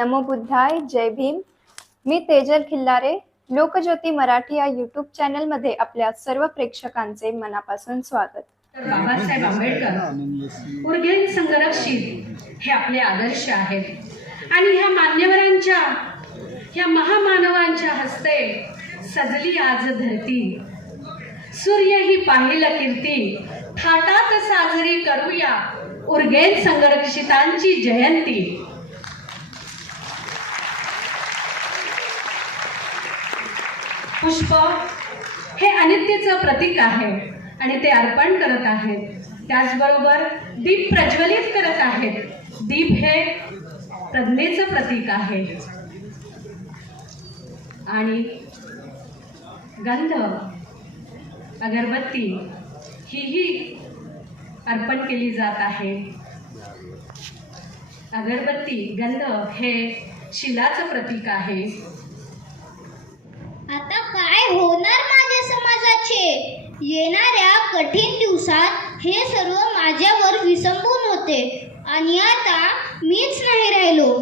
नमो बुद्धाय जय भीम. मी तेजल खिल्लारे लोकज्योती मराठी या यूट्यूब चॅनलमध्ये आपल्या सर्व प्रेक्षकांचे मनापासून स्वागत. तर बाबासाहेब आंबेडकर उर्गेन संघरक्षित हे आपले आदर्श आहेत. आणि ह्या मान्यवरांच्या ह्या महामानवांच्या हस्ते सजली आज धरती. सूर्य ही पाहिल कीर्ती थाटात साजरी करूया उर्गेन संरक्षितांची जयंती. पुष्प हे अनित्यचं प्रतीक आहे आणि ते अर्पण करत आहेत. त्याचबरोबर दीप प्रज्वलित करत आहेत. दीप हे प्रज्ञेचं प्रतीक आहे. आणि गंध अगरबत्ती हीही अर्पण केली जात आहे. अगरबत्ती गंध हे शिलाचं प्रतीक आहे. आता काय होणार माझ्या समाजाचे? येणाऱ्या कठीण दिवसात हे सर्व माझ्यावर विसंबून होते आणि आता मीच नाही राहिलो.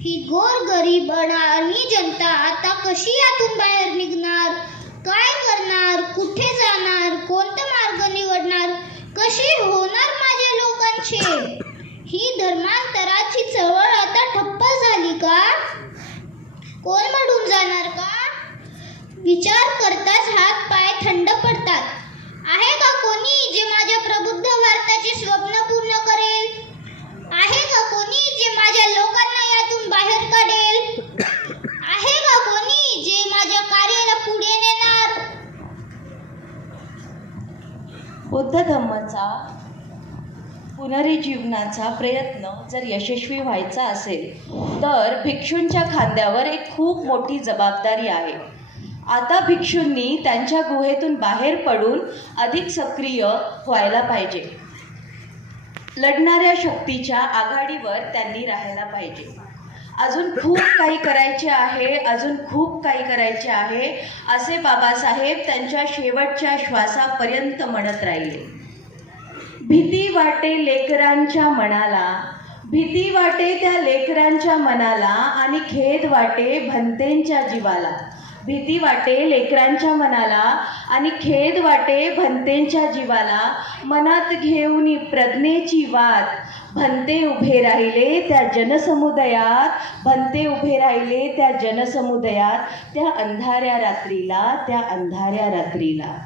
ही गोर गरीब आणि जनता आता कशी यातून बाहेर निघणार? काय करणार? कुठे जाणार? कोणता मार्ग निवडणार? कशी होणार माझ्या लोकांचे? ही धर्मांतराची चळवळ आता ठप्प झाली का? कोण म्हणून जाणार का विचार करताच हात पाय थंड पडतात आहे का कोणी जे माझ्या प्रबुद्ध भारताचे स्वप्न पूर्ण करेल आहे का कोणी जे माझ्या लोकांना यातून बाहेर काढेल आहे का कोणी जे माझ्या कार्याला पुढे नेणार बुद्ध धम्माचा पुनरुज्जीवनाचा प्रयत्न जर यशस्वी व्हायचा असेल तर भिक्षूंच्या खांद्यावर एक खूप मोठी जबाबदारी आहे. आता भिक्षूंनी त्यांच्या गुहेतून बाहेर पडून अधिक सक्रिय व्हायला पाहिजे. लढणाऱ्या शक्तीच्या आघाडीवर त्यांनी राहायला पाहिजे. अजून खूप काही करायचे आहे अजून खूप काही करायचे आहे असे बाबासाहेब त्यांच्या शेवटच्या श्वासापर्यंत म्हणत राहिले. भीती वाटे लेकरांच्या मनाला भीती वाटे त्या लेकरांच्या मनाला आणि खेद वाटे भंतेंच्या जीवाला. भीती वाटे लेकरांच्या मनाला आणि खेद वाटे भंतेंच्या जीवाला. मनात घेऊन प्रज्ञेची वाद भंते उभे राहिले त्या जनसमुदायात भंते उभे राहिले त्या जनसमुदायात त्या अंधाऱ्या रात्रीला त्या अंधाऱ्या रात्रीला.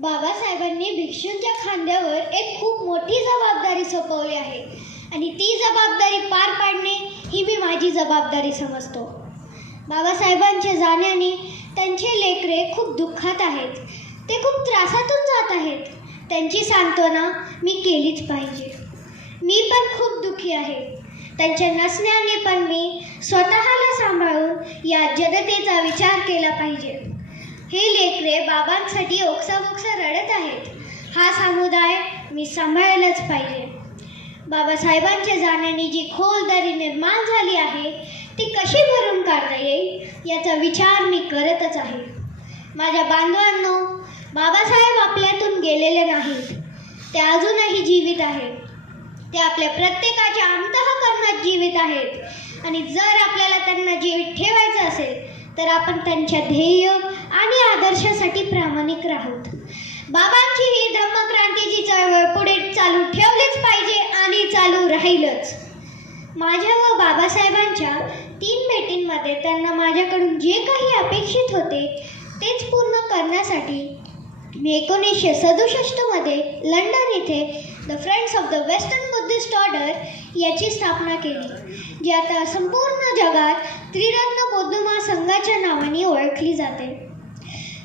बाबासाहेबांनी भिक्षूंच्या खांद्यावर एक खूप मोठी जबाबदारी सोपवली आहे. आणि ती जबाबदारी पार पाडणे ही मी माझी जबाबदारी समजतो. बाबासाहेबांच्या जाण्याने त्यांचे लेकरे खूप दुःखात आहेत. ते खूप त्रासातून जात आहेत. त्यांची सांत्वना मी केलीच पाहिजे. मी पण खूप दुःखी आहे. त्यांच्या नसण्याने पण मी स्वतःला सांभाळून या जनतेचा विचार केला पाहिजे. हे लेकरे बाबांसाठी ओक्साबोक्सा रडत आहेत. हा समुदाय मी सांभाळायलाच पाहिजे. बाबासाहेबांच्या जाण्याने जी खोल दरी निर्माण झाली आहे ती कशी भरून काढता येईल याचा विचार मी करतच आहे. माझ्या बांधवांनो बाबासाहेब आपल्यातून गेलेले नाहीत. ते अजूनही जीवित आहेत. ते आपल्या प्रत्येकाच्या अंतःकरणात जीवित आहेत. आणि जर आपल्याला त्यांना जीवित ठेवायचं असेल तर आपण त्यांच्या ध्येय आणि आदर्शासाठी प्रामाणिक राहूत. बाबांची ही धम्मक्रांतीची चळवळ पुढे चालू ठेवलीच पाहिजे आणि चालू राहीलच. माझ्या व बाबासाहेबांच्या तीन भेटींमध्ये त्यांना माझ्याकडून जे काही अपेक्षित होते तेच पूर्ण करण्यासाठी मी एकोणीसशे सदुसष्टमध्ये लंडन येथे the Friends of the Western Buddhist Order याची स्थापना केली जी आता संपूर्ण जगात त्रिरत्न महासंघाच्या नावाने ओळखली जाते.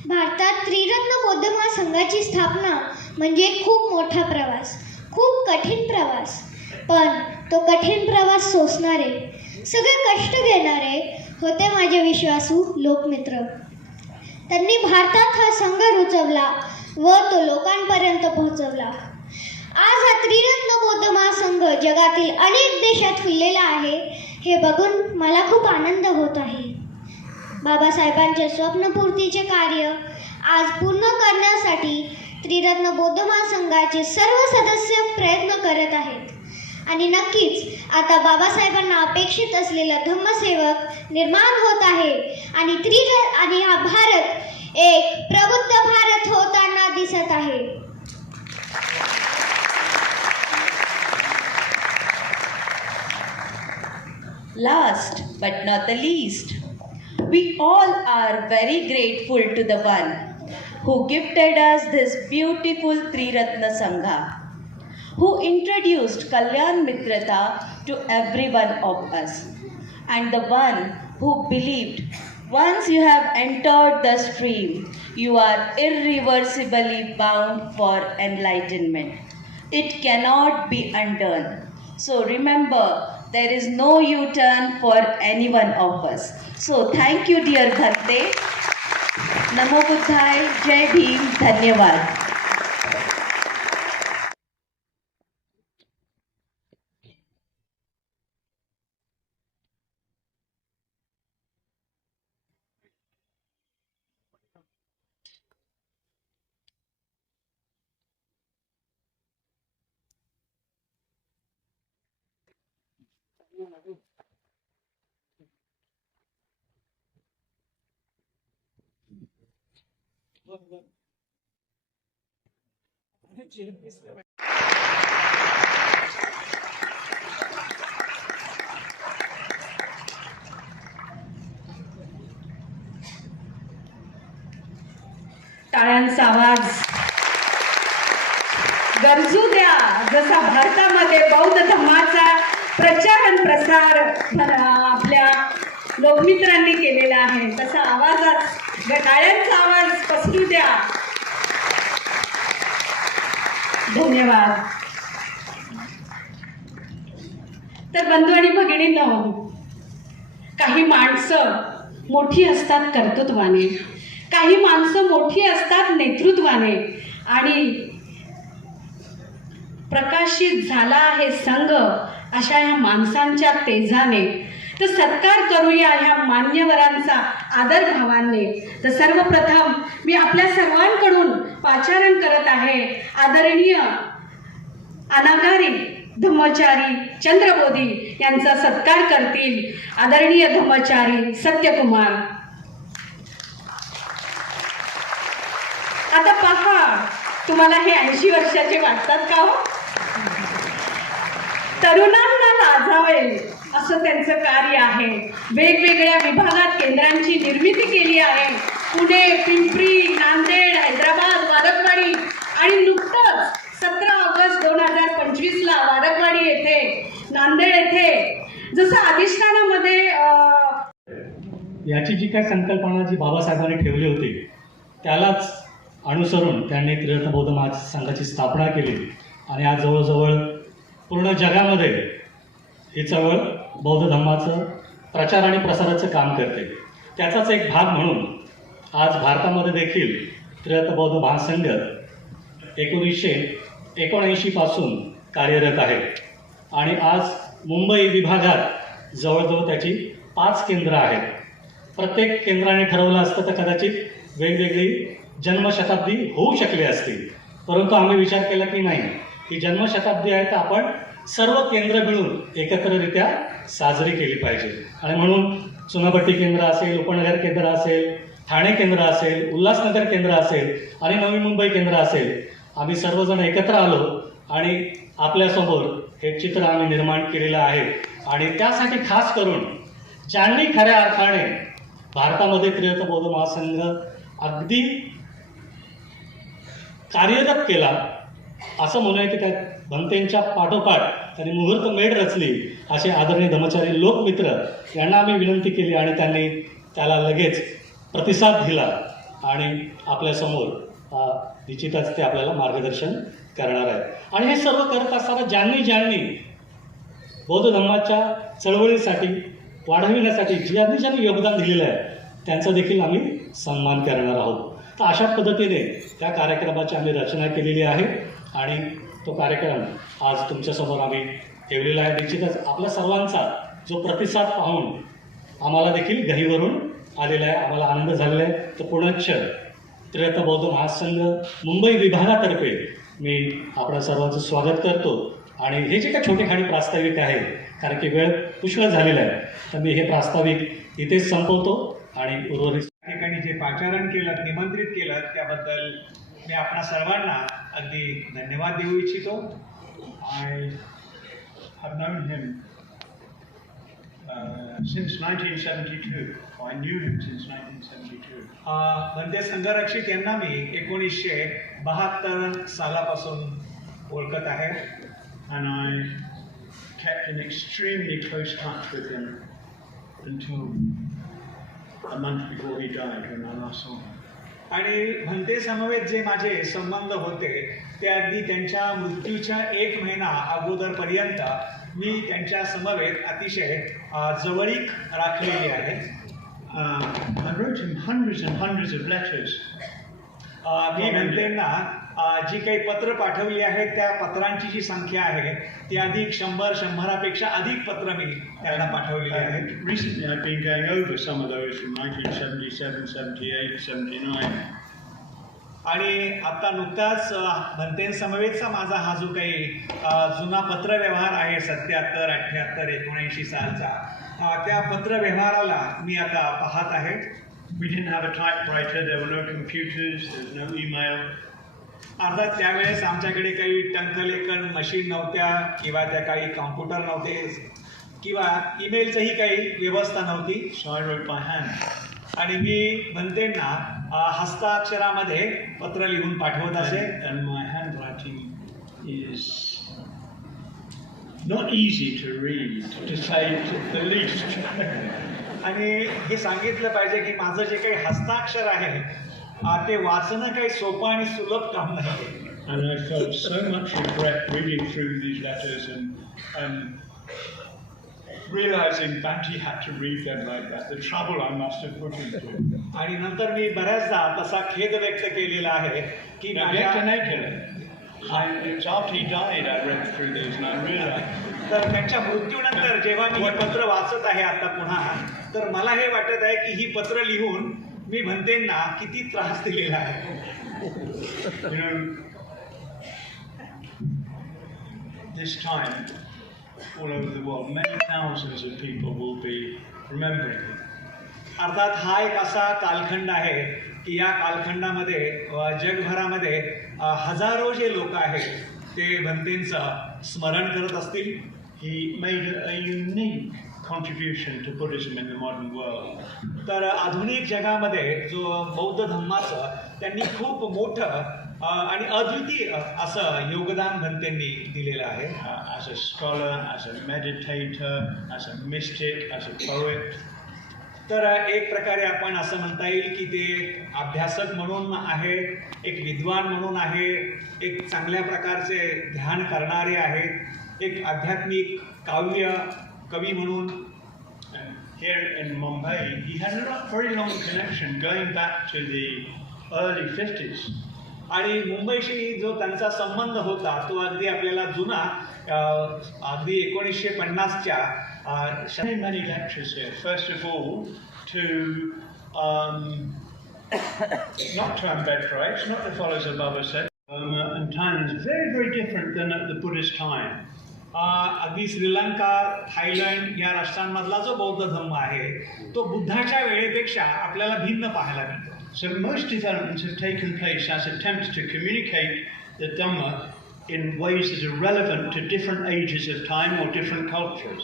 भारतात त्रिरत्न बौद्ध महासंघाची स्थापना म्हणजे खूप मोठा प्रवास खूप कठीण प्रवास. पण तो कठीण प्रवास सोसणारे सगळे कष्ट घेणारे होते माझे विश्वासू लोकमित्र. त्यांनी भारतात हा संघ रुचवला व तो लोकांपर्यंत पोहोचवला. आज हा त्रिरत्न बौद्ध महासंघ जगातील अनेक देशात फुललेला आहे हे बघून मला खूप आनंद होत आहे. बाबासाहेबांचे स्वप्नपूर्तीचे कार्य आज पूर्ण करण्यासाठी त्रिरत्न बौद्ध महासंघाचे सर्व सदस्य प्रयत्न करत आहेत. आणि नक्कीच आता बाबासाहेबांना अपेक्षित असलेला धम्मसेवक निर्माण होत आहे. आणि त्रिर आणि हा भारत एक प्रबुद्ध भारत होताना दिसत आहे. Last but not the least, we all are very grateful to the one who gifted us this beautiful Triratna Sangha, who introduced Kalyan Mitrata to every one of us, and the one who believed once you have entered the stream, you are irreversibly bound for enlightenment. It cannot be undone. So remember, there is no U turn for any one of us. So thank you, dear Bhante. Namo Buddhaya, Jai Bhim, Dhanyavad. टाळ्यांचा आवाज. गरजू द्या जसा भारतामध्ये बौद्ध धर्माचा प्रचार आणि प्रसार आपल्या लोकमित्रांनी केलेला आहे तसा आवाजात टाळ्यांचा आवाज द्या. धन्यवाद. तर बंधू आणि भगिनींनो काही माणसं मोठी असतात कर्तृत्वाने. काही माणसं मोठी असतात नेतृत्वाने. आणि प्रकाशित झाला आहे संघ अशा ह्या माणसांच्या तेजाने. तर सत्कार करूया ह्या मान्यवरांचा आदर भावाने. तर सर्वप्रथम मी आपल्या सर्वांकडून पाचारण करत आहे आदरणीय अनागारी धम्मचारी चंद्रबोधी यांचा सत्कार करतील आदरणीय धम्मचारी सत्यकुमार. आता पहा तुम्हाला हे ऐंशी वर्षाचे वाटतात का हो? तरुणांना लाजावेल. असं त्यांचं कार्य आहे. वेगवेगळ्या विभागात केंद्रांची निर्मिती केली आहे. पुणे पिंपरी नांदेड हैदराबाद वारकवाडी आणि नुकतंच सतरा ऑगस्ट दोन हजार पंचवीसला वारकवाडी येथे नांदेड येथे. जसं अधिष्ठानामध्ये याची जी काय संकल्पना जी बाबासाहेबांनी ठेवली होती त्यालाच अनुसरून त्यांनी त्रिरत्न बौद्ध संघाची स्थापना केली. आणि आज जवळजवळ पूर्ण जगामध्ये ही चळवळ बौद्ध धर्माचं प्रचार आणि प्रसाराचं काम करते. त्याचाच एक भाग म्हणून आज भारतामध्ये देखील त्रयत बौद्ध महासंघ एकोणीसशे एकोणऐंशीपासून कार्यरत आहे. आणि आज मुंबई विभागात जवळजवळ त्याची पाच केंद्रं आहेत. प्रत्येक केंद्राने ठरवलं असतं तर कदाचित वेगवेगळी जन्मशताब्दी होऊ शकली असती परंतु आम्ही विचार केला की नाही ही जन्मशताब्दी आहे तर आपण सर्व केंद्र मिळून एकत्ररित्या साजरी केली पाहिजे. आणि म्हणून चुनाभट्टी केंद्र असेल उपनगर केंद्र असेल ठाणे केंद्र असेल उल्हासनगर केंद्र असेल आणि नवी मुंबई केंद्र असेल आम्ही सर्वजण एकत्र आलो आणि आपल्यासमोर हे चित्र आम्ही निर्माण केलेलं आहे. आणि त्यासाठी खास करून ज्यांनी खऱ्या अर्थाने भारतामध्ये त्रियत बौद्ध महासंघ अगदी कार्यरत केला असं म्हणूया की त्या भंतेंच्या पाठोपाठ त्यांनी मुहूर्त मेढ रचली. असे आदरणीय धर्मचारी लोकमित्र यांना आम्ही विनंती केली आणि त्यांनी त्याला लगेच प्रतिसाद दिला आणि आपल्यासमोर निश्चितच ते आपल्याला मार्गदर्शन करणार आहे आणि हे सर्व करत असताना ज्यांनी ज्यांनी बौद्ध धर्माच्या चळवळीसाठी वाढविण्यासाठी ज्यांनी ज्यांनी योगदान दिलेलं आहे त्यांचा देखील आम्ही सन्मान करणार आहोत. तर अशा पद्धतीने त्या कार्यक्रमाची आम्ही रचना केलेली आहे. आणि तो कार्यक्रम आज तुमच्यासमोर आम्ही ठेवलेला आहे. निश्चितच आपल्या सर्वांचा जो प्रतिसाद पाहून आम्हाला देखील गहीवरून आलेला आहे आम्हाला आनंद झालेला आहे. तर पुणच्छ त्रिरत्न बौद्ध महासंघ मुंबई विभागातर्फे मी आपल्या सर्वांचं स्वागत करतो. आणि हे जे काही छोटे खाणी प्रास्ताविक आहे कारण की वेळ पुष्कळ झालेला आहे तर मी हे प्रास्ताविक इथेच संपवतो. आणि उर्वरित ठिकाणी जे पाचारण केलं निमंत्रित केलं त्याबद्दल मी आपणा सर्वांना अगदी धन्यवाद देऊ इच्छितो I have known him uh, since 1972. I knew him since 1972. अं, म्हणते संघरक्षित यांना मी एकोणीसशे बहात्तर सालापासून ओळखत आहे And I kept in extremely close touch with him until a month before he died when I last saw him. आणि म्हणते समवेत जे माझे संबंध होते ते अगदी त्यांच्या मृत्यूच्या एक महिना अगोदरपर्यंत मी त्यांच्या समवेत अतिशय जवळीक राखलेली आहे I wrote him hundreds and hundreds of letters. अं, मी अं, जी काही पत्र पाठवली आहेत त्या पत्रांची जी संख्या आहे ती अधिक शंभर शंभरापेक्षा अधिक पत्र मी त्यांना पाठवलेली आहेत And recently I've been going over some of those from 1977, 78, 79. आणि आता नुकताच म्हणतेन समवेतचा माझा हा जो काही अ, जुना पत्रव्यवहार आहे सत्याहत्तर अठ्ठ्याहत्तर एकोणऐंशी सालचा अ, त्या पत्रव्यवहाराला मी आता पाहत आहे We didn't have a typewriter, there were no computers, there was no email. अर्थात त्यावेळेस आमच्याकडे काही टंकलेखन मशीन नव्हत्या किंवा त्या काही कॉम्प्युटर नव्हते किंवा ईमेलचंही काही व्यवस्था नव्हती by hand. आणि मी अ, हस्ताक्षरामध्ये पत्र लिहून पाठवत असे my handwriting is not easy to read, to say the least. आणि हे सांगितलं पाहिजे की माझं जे काही हस्ताक्षर आहे ते वाचणं काही सोपं आणि सुलभ काम नाही and I felt so much regret reading through these letters and, and realizing Banty had to read them like that, the trouble I must have put him through. आणि नंतर मी बऱ्याचदा तसा खेद व्यक्त केलेला आहे की Now, माझ्या get to Naked. I, it was after he died I read through these and I realized तर त्यांच्या मृत्यूनंतर जेव्हा मी हे पत्र वाचत आहे आता पुन्हा तर मला हे वाटत आहे की ही पत्र लिहून मी म्हणते ना किती त्रास दिलेला आहे you know, this time, all over the world, many thousands of people will be remembering. अर्थात हा एक असा कालखंड आहे की या कालखंडामध्ये जगभरामध्ये हजारो जे लोक आहेत ते भंतेंचं स्मरण करत असतील he made a unique contribution to Buddhism in the modern world. तर आधुनिक जगामध्ये जो बौद्ध धर्माचं त्यांनी खूप मोठं अ, आणि अद्वितीय असं योगदान भंतेंनी दिलेलं आहे as a scholar, as a meditator, as a mystic, as a poet. तर एक प्रकारे आपण असं म्हणता येईल की ते अभ्यासक म्हणून आहे एक विद्वान म्हणून आहे एक चांगल्या प्रकारचे ध्यान करणारे आहेत एक आध्यात्मिक काव्य कवी म्हणून And here in Mumbai, he had a lot- very long connection going back to the early 50s. आणि मुंबईशी जो त्यांचा संबंध होता तो अगदी आपल्याला जुना अ, अगदी एकोणीसशे पन्नासच्या अ, श- Many, many lectures here. First of all, to um, not to Ambedkar, rights, not to follow as Baba said. Burma and Thailand is very, very different than at the Buddhist time. अगदी Sri Lanka Thailand या राष्ट्रांमधला जो बौद्ध धर्म आहे तो बुद्धाच्या वेळेपेक्षा आपल्याला भिन्न पाहायला मिळतो So most developments have taken place as attempts to communicate the Dhamma in ways that are relevant to different ages of time or different cultures.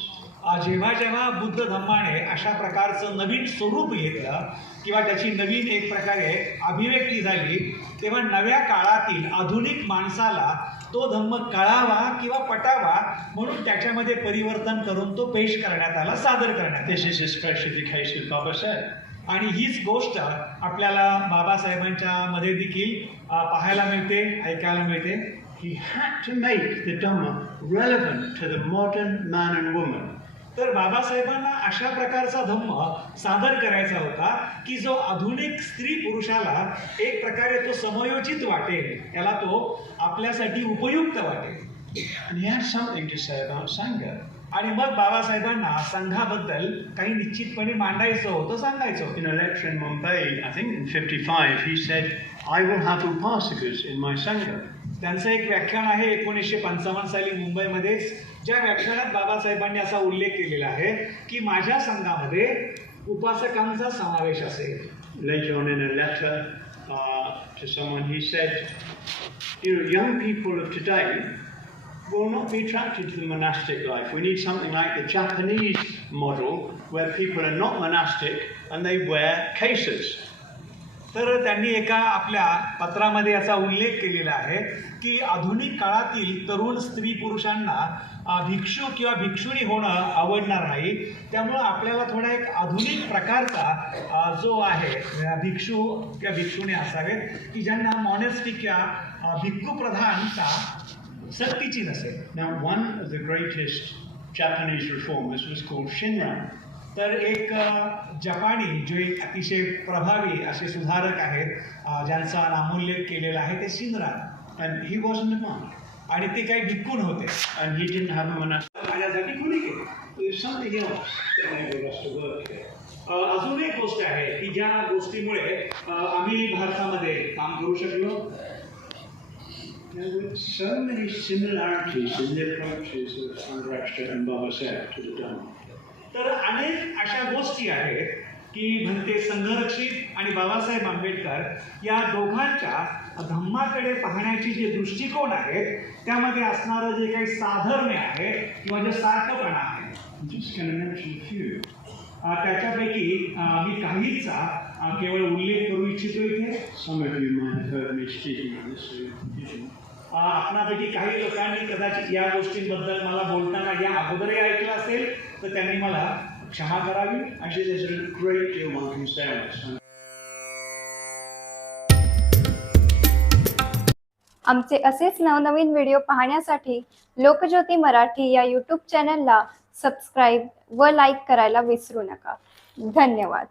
जेव्हा जेव्हा बुद्ध धम्माने अशा प्रकारचं नवीन स्वरूप घेतलं किंवा त्याची नवीन एक प्रकारे अभिव्यक्ती झाली तेव्हा नव्या काळातील आधुनिक माणसाला तो धम्म कळावा किंवा पटावा म्हणून त्याच्यामध्ये परिवर्तन करून तो पेश करण्यात आला सादर करण्यात This is especially the case with Baba आणि हीच गोष्ट आपल्याला बाबासाहेबांच्या मध्ये देखील पाहायला मिळते ऐकायला मिळते. He had to make the Dhamma relevant to the modern man and woman. तर बाबासाहेबांना अशा प्रकारचा धम्म सादर करायचा होता की जो आधुनिक स्त्री पुरुषाला एक प्रकारे तो समयोचित वाटेल त्याला तो आपल्यासाठी उपयुक्त वाटेल. आणि मग बाबासाहेबांना संघाबद्दल काही निश्चितपणे मांडायचं होतं सांगायचं होतं lecture in Mumbai, I think in 55, he said, I will have Upasikas in my Sangha. त्यांचं एक व्याख्यान आहे एकोणीसशे पंचावन्न साली मुंबईमध्येच ज्या व्याख्यानात बाबासाहेबांनी असा उल्लेख केलेला आहे की माझ्या संघामध्ये उपासकांचा समावेश असेल Later on in a letter uh, to someone, he said, you know, young people of today will not be attracted to the monastic life. We need something like the Japanese model where people are not monastic and they wear cases. तर त्यांनी एका आपल्या पत्रामध्ये याचा उल्लेख केलेला आहे की आधुनिक काळातील तरुण स्त्री पुरुषांना भिक्षू किंवा भिक्षुणी होणं आवडणार नाही त्यामुळं आपल्याला थोडा एक आधुनिक प्रकारचा जो आहे भिक्षू किंवा भिक्षुणी असावेत की ज्यांना मॉनेस्टिक किंवा अ, भिक्खू प्रधानता सक्तीची नसेल Now, one of the greatest Japanese reformers was called Shinran. तर एक जपानी जे एक अतिशय प्रभावी असे सुधारक आहेत ज्यांचा नामोल्लेख केलेला आहे ते शिंद्रा And he wasn't a monk. आणि ते काही विकून होते. आणि हे जे धर्म म्हणा माझ्यासाठी कुणी अजून एक गोष्ट आहे की ज्या गोष्टीमुळे आम्ही भारतामध्ये काम करू शकलो. तर अनेक अशा गोष्टी आहेत की भंते संघरक्षित आणि बाबासाहेब आंबेडकर या दोघांच्या धम्माकडे पाहण्याची जे दृष्टिकोन आहेत त्यामध्ये असणारं जे काही साधर्म्य आहे किंवा जे सारखंपणा आहे. अ, त्याच्यापैकी मी काहीचा केवळ उल्लेख करू इच्छितो इथे. आपणापैकी काही लोकांनी कदाचित या गोष्टींबद्दल मला बोलताना या अगोदरही ऐकलं असेल तर त्यांनी मला क्षमा करावी. Actually, आमचे असेच नवनवीन व्हिडिओ पाहण्यासाठी लोकज्योती मराठी या यूट्यूब चॅनलला सबस्क्राईब व लाईक करायला विसरू नका. धन्यवाद.